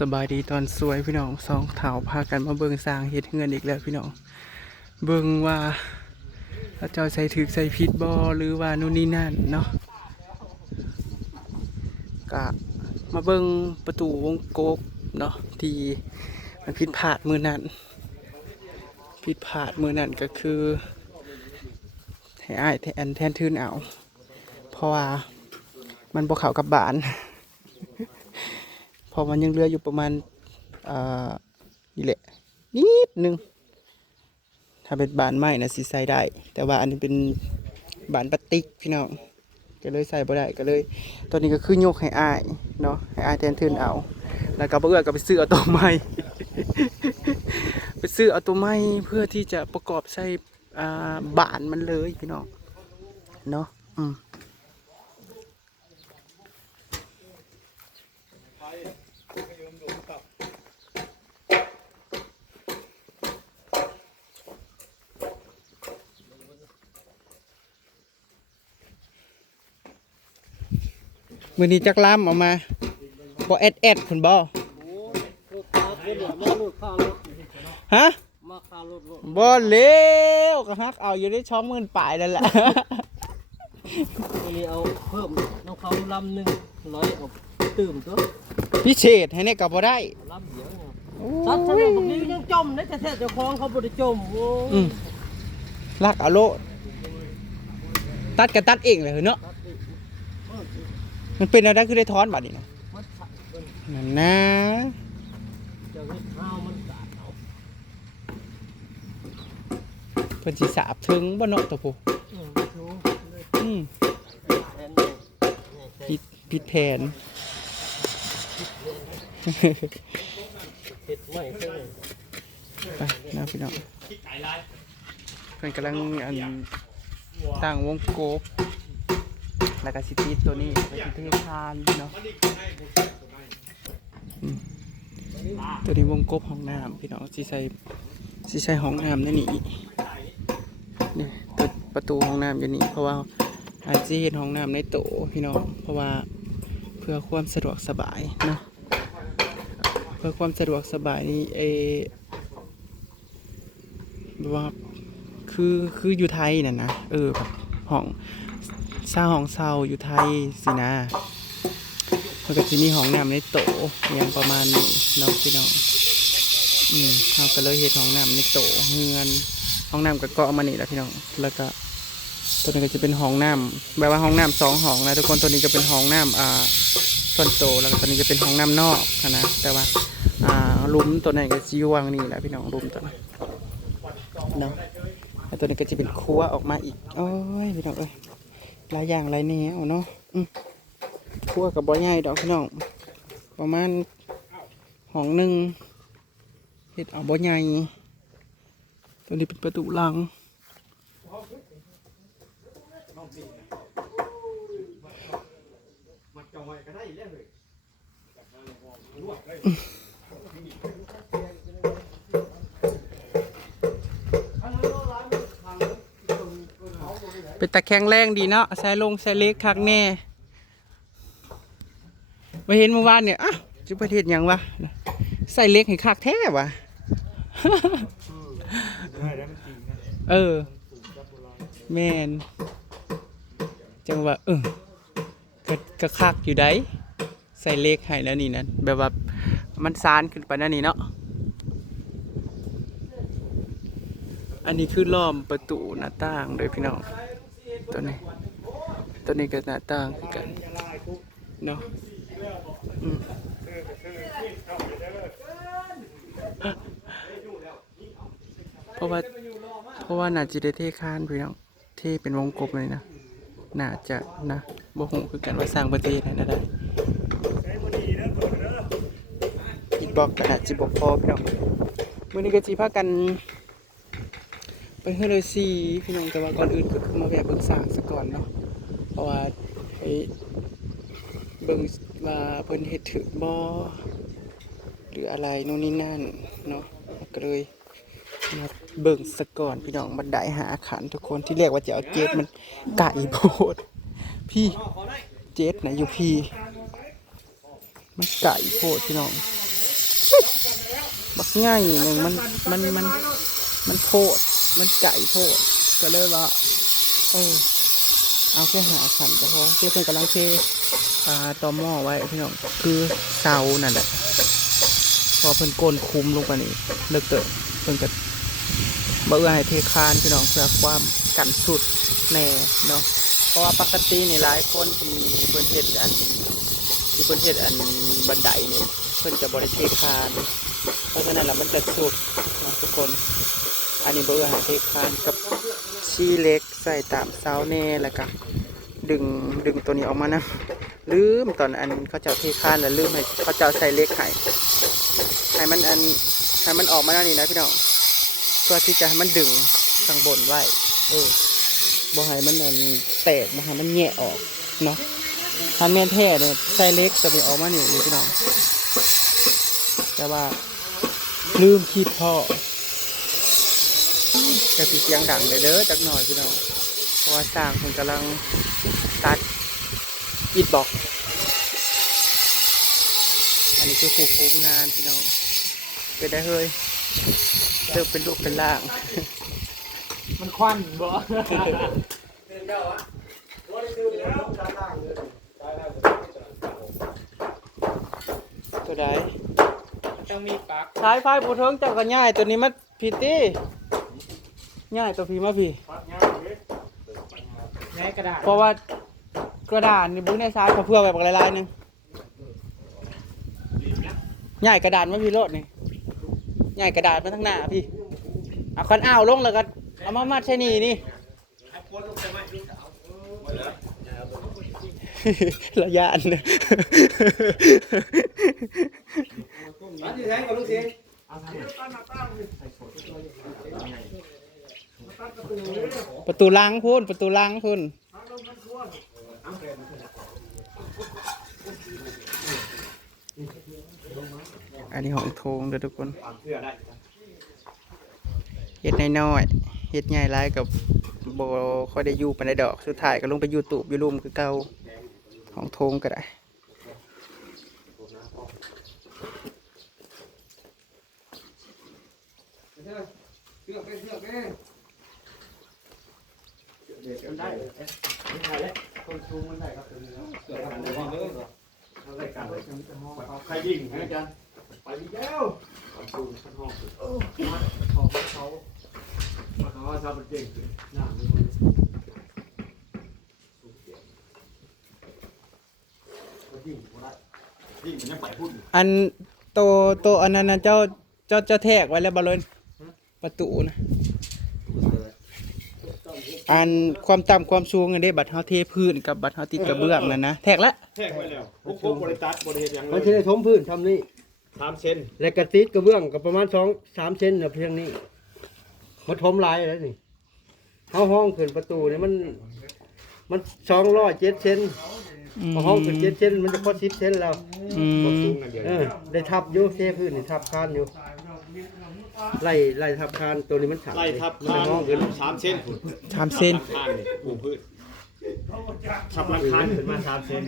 สบายดีตอนสวยพี่น้องสองเถาพากันมาเบิ่งสร้างเฮ็ดเฮือนอีกแล้วพี่น้องเบิ่งว่าพระเจ้าใส่ถึกใส่ผิดบ่หรือว่านู่นนี่นั่นเนาะก็มาเบิ่งประตูวงกบเนาะที่มันผิดพลาดมือนั้นก็คือให้อ้ายแทนทื่นเอาเพราะว่ามันบ่เข้ากับบ้านพอมันยังเหลืออยู่ประมาณนี่แหละนิดนึงถ้าเป็นบานไม้นะสิใส่ได้แต่ว่าอันนี้เป็นบานพลาสติกพี่น้องก็เลยใส่บ่ได้ก็เลยตอนนี้ก็คือโยกให้อ้ายเนาะให้อ้ายแทนทื่นเอาแล้วก็บ่เอื้อก็ไปซื้อเอาตัวใหม่ ไปซื้อเอาตัวใหม่เพื่อที่จะประกอบใส่บานมันเลยพี่น้องเนาะมือนี้จักล้ำออกมาบ่แอดคุณบ่ฮะบ่เลี้ยวก็ฮักเอาอยู่ได้ช่องมื่นปลายนั่นแหละวันนี้เอาเพิ่มน้องเขาลำหนึ่ง100เอาตื่มตัวพิเศษให้เนี่ยกับบ่ได้ลำเดียวตัดฉันว่าแบบนี้ยังจมนะจะแท้เจ้าของเขาบ่ได้จมโอ้ลักเอาโลตัดกันตัดเองเลยเนาะมันเป็นอะไรคือได้ท้อนบัดนี้เนาะนั่นนะจะเฮ็ดข้าวมันสาดเอาเพิ่นสิสาบถึงบ่เนาะตัวผู้ผิดแผนเฮ็ดไม่ใช่ไปนะพี่น้องเพิ่นกำลังตั้งวงกบแล้วก็สิติดตัวนี้ก็สิเทคานเนาะตัวนี้วงกบห้องน้ำพี่น้องสิใส่ห้องน้ำนี่นี่ตัวประตูห้องน้ำอยู่นี่เพราะว่าอาจจะเห็นห้องน้ำในโตพี่น้องเพราะว่าเพื่อความสะดวกสบายเนาะเพื่อความสะดวกสบายนี่ว่าคืออยู่ไทยน่ะนะแบบห้องเช่าอยู่ไทยสินะมันก็จะมีห้องน้ำในโตอย่างประมาณนี้เนาะพี่น้องเขาก็เลยเห็นห้องน้ำในโตเฮือนห้องน้ำก็เกาะมานี่แหละพี่น้องแล้วก็ตัวนี้ก็จะเป็นห้องน้ำแบบว่าห้องน้ำ2 ห้องนะทุกคนตัวนี้จะเป็นห้องน้ำส่วนโตแล้วก็ตัวนี้จะเป็นห้องน้ำนอกนะแต่ว่าลุมตัวไหนก็จะอยู่วางนี่แหละพี่น้องลุมตัวนี้เนาะแล้วตัวนี้ก็จะเป็นครัวออกมาอีกโอ้ยพี่น้องหลายอย่างหลายแนวเนาะครัวกับบ่อใหญ่ดอกพี่น้องประมาณห้องนึงเฮ็ดเอาบ่อใหญ่ตัวนี้เป็นประตูหลังเป็นตะแคงแรงดีเนาะใส่ลงใส่เล็กคักแน่มาเห็นเมื่อวานเนี่ยจุประเทศยังวะใส่เล็กให้คักแท้วะแมนจังว่าก็คักอยู่ได้ใส่เล็กให้แล้วนี่นั่นแบบว่ามันซานขึ้นไปนั่นนี่เนาะอันนี้คือล้อมประตูหน้าต่างเลยพี่น้องตัวนี้ก็หน้าต่างคือกันเนาะเพราะว่าน่าจะได้เทคานพี่น้องเทเป็นวงกลมเลยนะน่าจะนะบ่ฮู้คือกันว่าสร้างประเทศให้นะได้อิฐบล็อกก็น่าจะบ่พอพี่น้องมื้อนี้ก็สิพากันไปเฮือนเลยสิพี่น้องแต่ว่าก่อนอื่นก็คือมาแวะเบิ่งสร้างซะก่อนเนาะเพราะว่าเบิ่งว่าเพิ่นเฮ็ดถูกบ่หรืออะไรโน่นนี่นั่นเนาะก็เลยมาเบิ่งซะก่อนพี่น้องบันไดหาขันทุกคนที่เรียกว่าจะเอาเจ็ดมันไก่โพดพี่เจ็ดนะอยู่พี่มันไก่โพดพี่น้อง บักง่ายหนึ่งมันโพดมันไก่โพดก็เลยว่าเอาแค่หาขันก็พอเพื่อนกำลังเทต่อหม้อไว้พี่น้องคือเสานั่นแหละพอเพิ่นโกนคุมลงไปนี่เลิกเกิดเพิ่นก็บ่ให้เทคานพี่น้องเพื่อความกันสุดแน่เนาะเพราะว่าปกตินี่หลายคนที่เพิ่นเฮ็ดอันบันไดนี่เพิ่นจะบ่ได้เทคานเพราะฉะนั้นแล้วมันจะสุดนะทุกคนอันนี้บ่ให้เทคานกับชี้เล็กใส่ตามเสาแน่แล้วก็ดึงตัวนี้ออกมานะลืมตอนอันเขาเจ้าเทคานแล้วลืมให้เขาเจ้าใส่เล็กให้มันออกมาหน้านี้นะพี่น้องเพื่อที่จะให้มันดึงข้างบนไว้บ่ให้มันแตกบ่ให้มันแงะออกเนาะทำแม่นแท้เนี่ยใส่เล็กจะไปออกมานี่เลยพี่น้องแต่ว่าลืมคิดพ่อกระสิเสียงดังเลยเด้อจักหน่อยพี่น้องเพราะว่าสร้างคนกำลังตัดอิฐบล็อกอันนี้คือผู้คุมงานพี่น้องเป็นได้เฮ้ยเริ่มเป็นลูกเป็นล่าง มันควันบ่ ตัวใด ต้องมีปาก สายไฟผู้เทิงเจ้าก็ง่ายตัวนี้มันผิดติง่ายตัวพี่มาพี่ แม่กระดาษ เพราะว่ากระดานนี่บุ้งในซ้ายเขาเพื่อแบบลายๆนึงง่ายกระดานมาพี่โลดนี่ง่ายกระดาษมาทั้งหน้าพี่เอาคันอ้าวลงแล้วก็เอามามัดใช่นี่ ระยะอันเนี่ยประตูล้างพุ่นอันนี้ของโทงเด้อทุกคนเฮ็ดน้อยๆเฮ็ดใหญ่หลายกับโบค่อยได้อยู่ปานใดดอกสุดท้ายก็ลงไป YouTube อยู่รุมคือเก่าของโทงก็ได้ใครยิงอาจารย์ไปแล้วห้องเขาชาวเป็นเก่งหน้ายิงมันยังไปพูด อันโตอันนั้นนะเจ้าแทกไว้แล้วบอลเลยประตูนะอันความต่ำความสูงอันนี้บัตรเฮาเทพื้นกับบัตรเฮาติดกระเบื้องนั่นนะแทกละ แทกไปแล้วพวกบริษัทบริเหตุอย่าง มันจะได้ทมพื้นทำนี่ 3 เซน และกระติดกระเบื้องกับประมาณ2-3 เซนนะเพียงนี้มันทมลายแล้วนี่เฮาห้องขึ้นประตูนี่มัน207 เซนพอห้องขึ้น7 เซนมันจะพอ10 เซนแล้ว สูงนั่นเดียว ได้ทับอยู่เทพื้นนี่ทับคานอยู่ไล่ทับคานตัวนี้มันขาด ไล่ทับ มัน คาน ห้องขึ้น 3 เซน 3 เซน คานนี่ปูพื้นทับหลังคานขึ้นมา3 เซน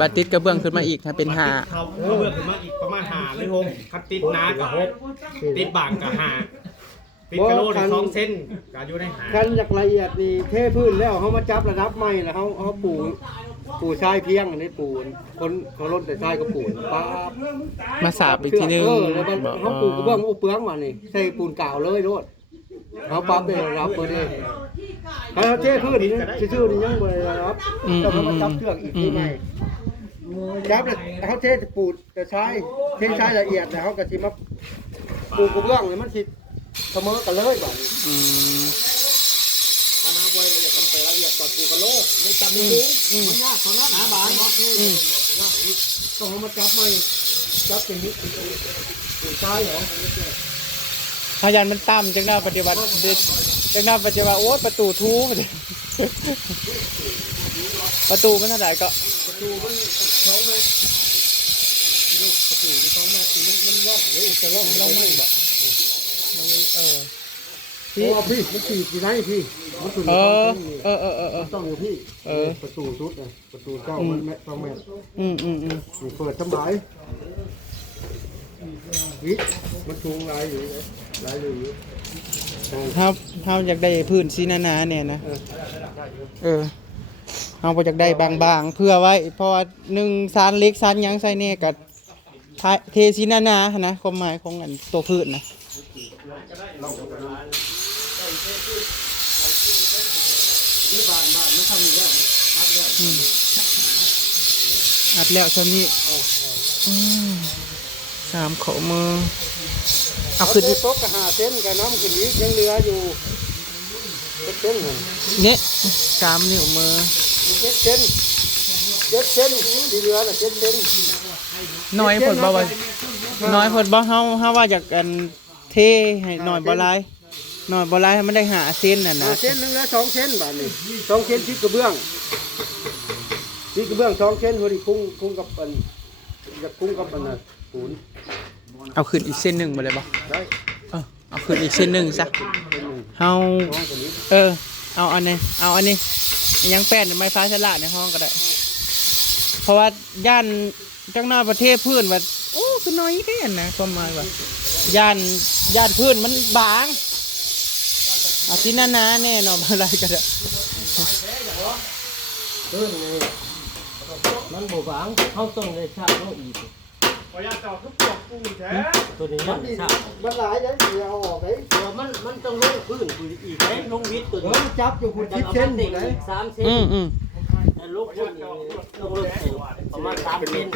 บัตรติดกระเบื้องขึ้นมาอีกถ้าเป็นหา เขาเบื้องขึ้นมาอีกประมาณ5หรือ6คันติดหนากับ6ติดบางกับ5ติดกระโหลก2 เซนก็อยู่ใน5 คันจากละเอียดนี่เทพื้นแล้วเขามาจับระดับใหม่แล้วเขาปูชายเพียงอันนี้ปูนคนเขาลดแต่ชายก็ปูนป๊าบ มาสาบอีกทีนึง แล้วเขาปูกระเบื้องอุเปลืองมานี่ใส่ปูนกาวเลยโลดเขาปั๊บได้รับเปิดเองถ้าเทพื้นนี่ชื่อๆนี่ยังบ่ได้รับต้องเขามาจับเครื่องอีกทีใหม่จับแล้วเขาเทปูนแต่ชายเทชายละเอียดแล้วเขาก็สิมาปูกระเบื้องนี่มันสิเสมอกันเลยบัดนี้ ถ้าน้ำไว้ละเอียดต้องไปละเอียดก่อนปูกระโหลกนี่ตัดนี่สูงมันยากตอนนั้นหาบานเนาะ ต้องเอามาจับใหม่จับเป็นนิดปูนชายเหรอ พยานมันต่ำจังหน้าปฏิบัติโอ๊ยประตูทูประตูมันเท่าไหร่ก็ ประตูมัน2 เมตรประตูมัน2 เมตรมันว่องเลยจะว่องเราไม่แบบพี่มันขีดอยู่ไหนพี่มันสุดต้องอยู่พี่ประตูสุดเลยประตู9 เมตร2 เมตรเปิดสบาย วิมันสูงหลายอยู่เลยหลายอยู่ เฮาอยากได้พื้นสีหนาๆเนี่ยนะเฮาบ่อยากได้บางๆเพื่อไว้ เพราะว่า1ซานเล็กซานหยังใส่แน่ก็เทสีหนาๆหั้นนะความหมายของอันตัวพื้นนะอัดแล้วตอนนี้3ข้อมือเอาขึ้น โต๊ะกับ5เส้นกับน้ำขึ้นอีกยังเหลืออยู่7เส้น เนี่ย3นิ้วมือ 7เส้นที่เหลือน่ะ7เส้น น้อยเพิ่นบ่ว่าน้อยเพิ่นบ่เฮาว่าอยากกันเทให้น้อยบ่หลายน้อยบ่หลายให้มันได้5เส้นน่ะนะ เส้นนึงแล้ว2เส้นบาดนี้2เส้นที่กระเบื้อง2เส้นพอดีคุ้งกับอันจะคุ้งกับอันน่ะปูน เอาขึ้นอีกเส้นหนึงบ่ได้บ่ ได้ เอาขึ้นอีกเส้นหนึงซะเฮาเอาอันนี้ยังแป้นไม้ฟ้าฉลาดในห้องก็ได้เพราะว่าย่านจังหน้าประเทศพื้นว่าโอ้คือน้อยแค่นั้นนะความหมายว่าย่านพื้นมันบางเอาที่หนาๆแน่นอนอะไรก็ได้ มันบ่บางเขาต้องได้ชาเขาอีก ขออยากเจ้าทุกปอกปูแท้ ตัวนี้มันชา มันหลายได้สิเอาออกได้ ตัวมันต้องลงพื้นกูอีกได้ลงวิทย์ตัว เดี๋ยว นี้ มันจับอยู่คุณ จะ คิด เอา เส้น มา อยู่ ติด ไหน อีก3 เซนแต่ลงพื้นนี่ต้องลงประมาณ3 เซน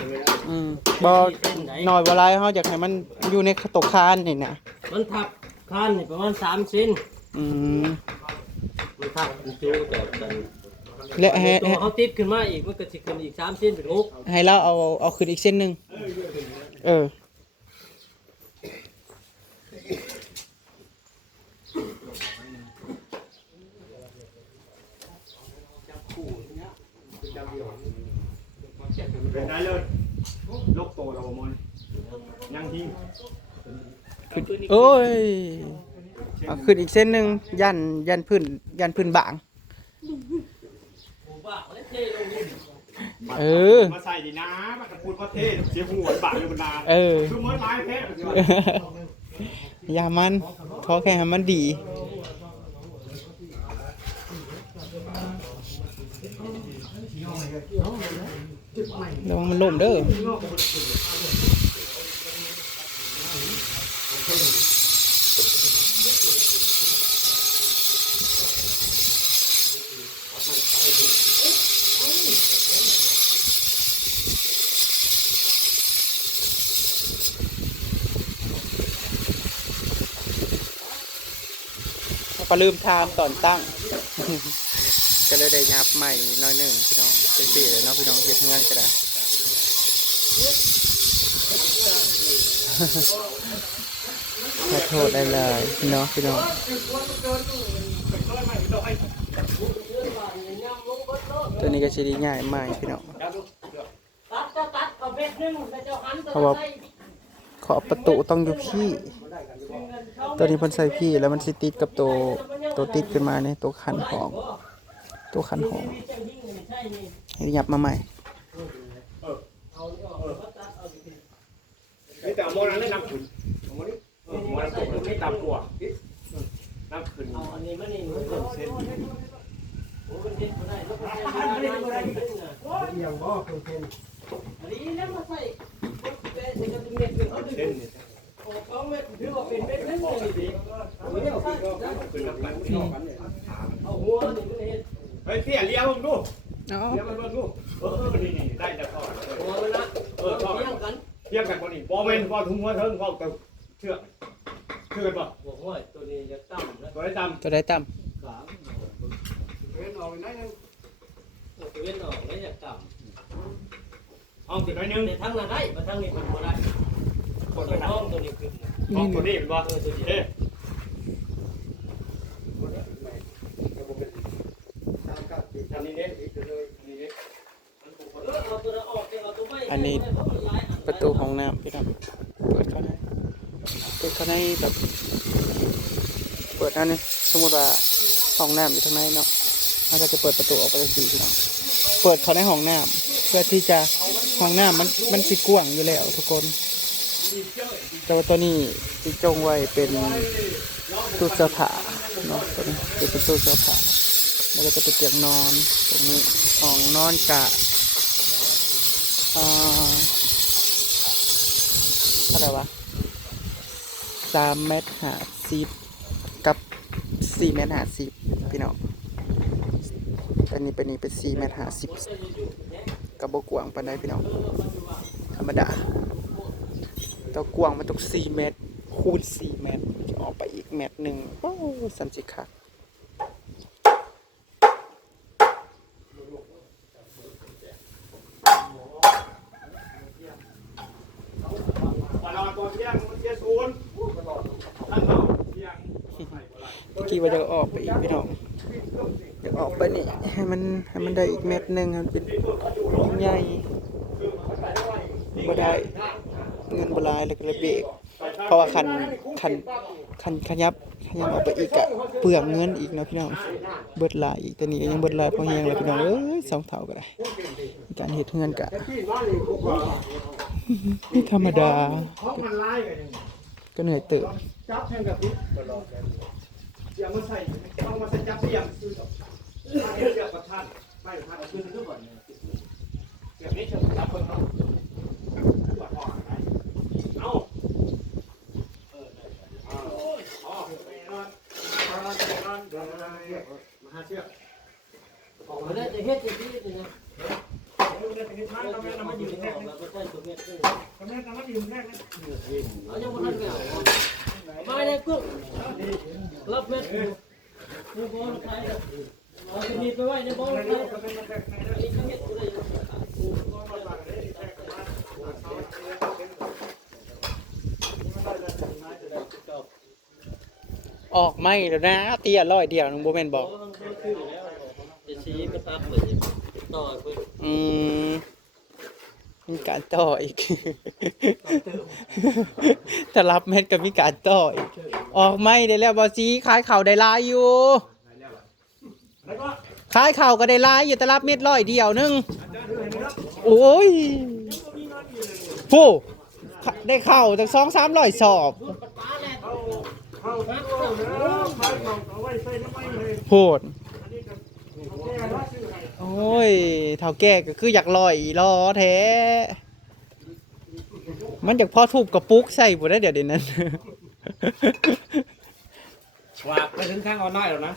บ่น้อยบ่หลายเฮาอยากให้มันอยู่ในตกคานนี่นะ มันทับคานนี่ประมาณ3 เซน อืม มันทับมันจูแต่กัน และให้ ตัวเขาติดขึ้นมาอีกมันก็สิขึ้นอีก3 เซนเป็น6ให้เราเอาขึ้นอีกเส้นหนึงเป็นได้เลยโลกโตเราบ่มอนยังทิ้ง โอ้ยเอาขึ้นอีกเส้นหนึงยันพื้นบาง มาใส่ดีนะมันจะพูดว่าเท่เสียหัวบาดอยู่บนนาคือเมื่อไม้เท่ อย่ามันขอแค่ให้มันดีระวังมันล่มเด้อก็ลืมทามตอนตั้ง ก็เลยได้ยับใหม่น้อยหนึ่งพี่น้องเป็นสี่เลยเนาะพี่น้องเสียเงินก็ได้ ขอโทษได้เลยเนาะพี่น้องตัวนี้ก็ชีดีง่ายมากพี่น้องเพราะว่าขอบประตูต้องอยู่พี่ตัวนี้เพิ่นใส่พี่แล้วมันสิติดกับตัวติดขึ้นมาเนี่ยตัวคันหองให้ยับมาใหม่ นี่แต่โมนั้นได้น้ำขึ้นโมนั้นตกไม่ต่ำกว่าน้ำขึ้น เอาอันนี้มานี่มันเส้นโอ้มันเฮ็ดบ่ได้แล้วก็ใช้เวลานานขึ้นน่ะ เอียงบ่คือเส้น อันนี้แล้วมาใส่ใส่กระตุ้นเม็ดเขาดึง2 เม็ดหรือว่าเป็นเม็ดนึงเลยดิเอาหัวนี่มันเฮ็ด เฮ้ยพี่เลี้ยงมึงดู เอา เลี้ยงมันดูนี่ได้แต่พอ หัวมันละเที่ยงกัน เลี้ยงกันบ่นี่บ่แม่นบ่ทุ่งหัวเถิงบ่แต่เชือกกันบ่ หัวห้อยตัวนี้จะต่ำนะ ตัวได้จำ ตัวได้ต่ ขาม เว้นออกไหนนึง ตัวเว้นออกแล้วจะต่ ห้องขึ้นน้อยนึง ำแต่ทั้งนั้นได้มาทั้งนี้มันบ่ได้ คน ตั ไป ว ทาง ห้องตัวนี้ขึ้น ห้องตัวนี้เป็นบ่เอ๊ะ ทำนี่เด้อีกเลยนี่เด้ เอาตัวนั้นออกเอาตัวไม่ ำอันนี้ประตูห้องน้ำพี่น้องเปิดเข้าในแบบเปิดนั่นนี่สมมติว่าห้องน้ำอยู่ข้างในเนาะเราก็จะเปิดประตูออกไปเลยสิพี่น้องเปิดเข้าในห้องน้ำเพื่อที่จะห้องน้ำมันสิกว้างอยู่แล้วทุกคน แต่ว่าตัวนี้ที่จงไว้เป็นตู้เสื้อผ้าเนาะตัวนี้เป็นตู้เสื้อผ้าแล้วก็จะเป็นเตียงนอนตรงนี้ห้องนอนกะเท่าไหร่วะ3.50 เมตรกับ4.50 เมตรพี่น้องอันนี้เป็น4.50 เมตรกับบกวางปานใดพี่น้องธรรมดาตัวกวางมันตก4 เมตรคูณ4 เมตรออกไปอีกเมตรหนึ่งโอ้สันสิคัก เมื่อกี้ว่าจะออกไปอีกพี่น้องจะออกไปนี่ให้มันได้อีกเม็ดหนึ่งมันเป็นใหญ่บ่ได้เงินบ่หลายเลยก็เลยเบรกเพราะว่าคันยับออกไปอีกอะเปลืองเงินอีกเนาะพี่น้องเบิดหลายอีกแต่นี่ก็ยังเบิดหลายพอแฮงเลยพี่น้องเอ้ย2 เท่าก็ได้การเฮ็ดเงินกะไม่ธรรมดาก็เหนื่อยเติบ จับแทงกับพี่อย่ามาใส่เอามาใส่จับเสียงคือแบบเสียบประทัดไม่ประทัดคือทุกคนเสียบนี้เสียบจับคนเนาะเอามาหาเชือก ออกมาได้จะเฮ็ดจะที่นี่นะ มาทำไมเราไม่ยืนแรกเนี่ย เราใช้ตัวเม็ดเลย ทำไมเราไม่ยืนแรกเนี่ย เอายังบ่ทันแมวมาเลยกึ๊กรับเม็ดนี่บ่ใช้เอาจะมีไปไว้ในบ่ใช้อีกเม็ดเลย ออกไม่แล้วนะเตี้ยร้อยเดียวน้องโบแมนบอก จะชี้ก็ตับเลยต่อไป มีการต่ออีก ถ้ารับเม็ดก็มีการต่ออีกออกไม่ได้แล้วบอซีขายเข่าได้ลายอยู่ขายเข่าก็ได้ลายอยู่แต่รับเม็ดร้อยเดียวนึงโอ้ยผู้ได้เข่าจาก200-300 สอบโหดโอ้ยเท่าแก่ก็คืออยากลอยล้อแท้มันอยากพ่อทุบกระปุกใส่บ่ได้เดี๋ยวนั้น ว่าไปถึงข้างเอาน้อยแล้วนะ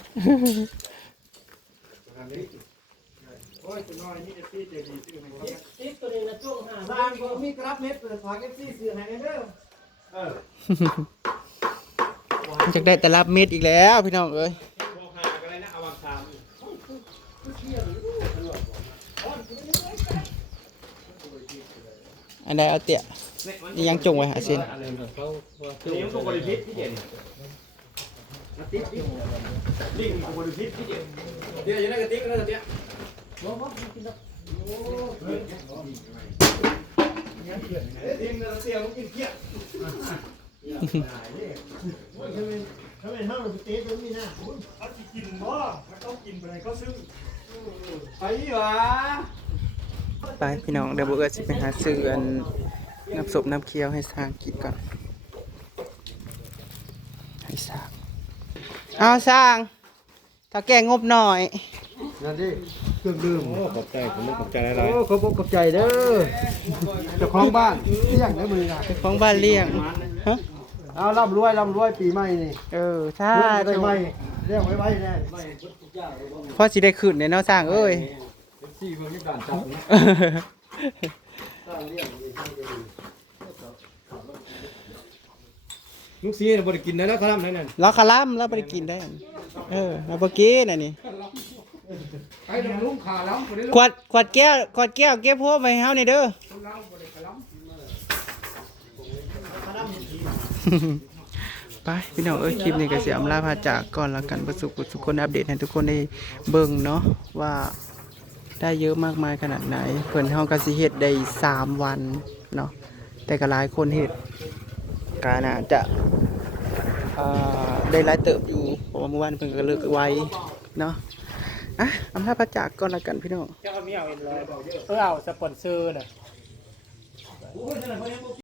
โอ้ยตัวน้อยนี่จะตีเจดีซื้อให้เขา ติ๊กตัวนี้นะช่วง5 สร้างก็มีกราฟเม็ดฝาก FC ซื้อให้เด้ออยากได้แต่รับเม็ดอีกแล้วพี่น้องเอ้ย บอกหากันเลยนะเอาวางชาม อันใดเอาเตะนี่ยังจงไว้หาเส้น นี่มันก็บริพิษที่เด่นลิงก็บริพิษที่เด่นเดี๋ยวอยู่ในกระติกนะเดี๋ยวลิงเสียมันกินเพี้ยถ้าเป็นห้างเราเต๊ะตรงนี้นะเขาจะกินบ่เขาต้องกินไปไหนเขาซื้อไปวะ ไปพี่น้องเดี๋ยวบุเอิร์ดสิไปหาซื้ออันน้ำซุปน้ำเคี้ยวให้สร้างกินก่อนให้สร้างเอาสร้างถ้าแกงบหน่อย นั่นดิเครื่องดื่ม ขอบใจผมขอบใจอะไร โอ้ขอบใจเด้อเจ้าของบ้านเที่ยงได้มื้อนี้นะ เป็นของบ้านเลี้ยงฮะ เอาร่ำรวยปีใหม่นี่ ใช่ ได้ใหม่เรียกไว้แน่ พอสิได้ขึ้นในเนาะสร้างเอ้ย ที่เมืองที่ด่านจับนี่ ลูกซีเนี่ยบริกินนะนะครับนั่น เราคาร่ำเราไปกินได้เราไปกินอันนี้ ไอ้ดำลุงขาล้ำ ขวดแก้วเก็บพวกไปให้เฮานี่เด้อ ไปพี่น้องคลิปนี้ก็เสียอำลาพาจากก่อนแล้วกันประสบทุกคนอัปเดตให้ทุกคนได้เบิ่งเนาะว่าได้เยอะมากมายขนาดไหนเพิ่นเฮาก็สิเฮ็ดได้3 วันเนาะแต่ก็หลายคนเฮ็ดก็น่าจะได้หลายเติบอยู่เพราะว่าเมื่อวานเพิ่นก็เลิกไวเนาะอำลาพาจากก่อนแล้วกันพี่น้อง เจ้าเมียวเอ็นลอยเอาสปอนเซอร์น่ะ